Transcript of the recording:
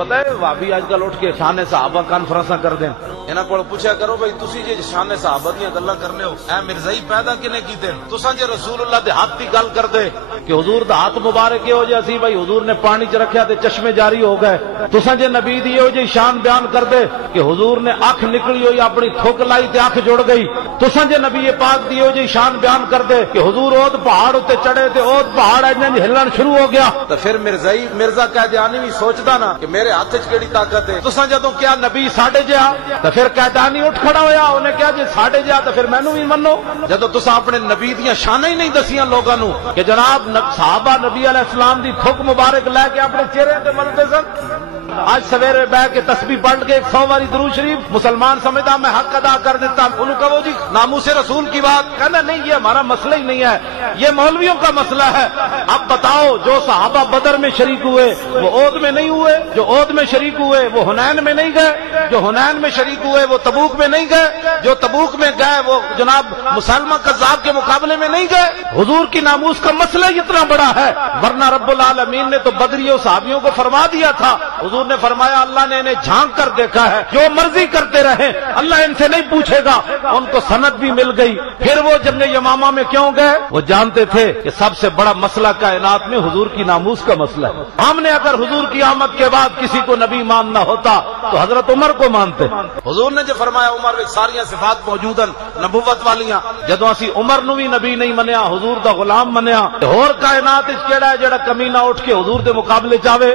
پتہ ہے بھابی آج کل اٹھ کے شان صحابہ کانفرنساں کر دیں، انہاں کو پوچھا کرو بھائی تسی جے شان صحابہ دیاں گلاں کرنے ہو، اے مرزائی پیدا کنے کیتے؟ تساں جے رسول اللہ دے ہاتھ دی گل کردے کہ حضور دا ہاتھ مبارک ہو جے سی بھائی حضور نے پانی چ رکھیا تے چشمے جاری ہو گئے، تساں جے نبی دی ہو جے شان بیان کردے کہ حضور نے اکھ نکلی ہوئی اپنی تھوک لائی تے اکھ جڑ گئی، تساں جے نبی پاک دی ہو جے شان بیان کردے کہ حضور اود پہاڑ تے چڑھے تے اود پہاڑ اجن ہلن شروع ہو گیا، تو پھر مرزا قیدیانی بھی سوچدا نا کہ میرے ہاتھ وچ کیڑی طاقت ہے؟ تساں جدوں کیا نبی ساڈے جہا تو پھر قیدیانی اٹھ کھڑا ہویا، انہیں کہا جی ساڈے جہا تو پھر مینوں بھی منو۔ جدوں تساں اپنے نبی دیاں شاناں ہی نہیں دسیاں لوگاں نو کہ جناب صحابہ نبی علیہ السلام دی تھوک مبارک لے کے اپنے چہرے تے ملتے سن، آج سویرے بیٹھ کے تسبیح پڑھ کے 100 باری درود شریف مسلمان سمجھتا میں حق ادا کر دیتا، انہوں کہو جی ناموس رسول کی بات، کہنا نہیں یہ ہمارا مسئلہ ہی نہیں ہے، یہ مولویوں کا مسئلہ ہے۔ اب بتاؤ جو صحابہ بدر میں شریک ہوئے وہ عہد میں نہیں ہوئے، جو عہد میں شریک ہوئے وہ حنین میں نہیں گئے، جو حنین میں شریک ہوئے وہ تبوک میں نہیں گئے، جو تبوک میں گئے وہ جناب مسلمہ کذاب کے مقابلے میں نہیں گئے۔ حضور کی ناموس کا مسئلہ اتنا بڑا ہے، ورنہ رب العالمین نے تو بدریوں صحابیوں کو فرما دیا تھا، حضور نے فرمایا اللہ نے انہیں جھانک کر دیکھا ہے، جو مرضی کرتے رہیں اللہ ان سے نہیں پوچھے گا، ان کو سند بھی مل گئی۔ پھر وہ جنگ یمامہ میں کیوں گئے؟ وہ جانتے تھے کہ سب سے بڑا مسئلہ کائنات میں حضور کی ناموس کا مسئلہ ہے، ہم نے اگر حضور کی آمد کے بعد کسی کو نبی ماننا ہوتا تو حضرت عمر کو مانتے۔ حضور نے جو فرمایا عمر وچ ساریاں صفات موجودن نبوت والیاں، جدوں اسی عمر نو بھی نبی نہیں منیا، حضور دا غلام منیا، ہور کائنات وچ کیڑا ہے جڑا کمینہ اٹھ کے حضور دے مقابلے چاہے؟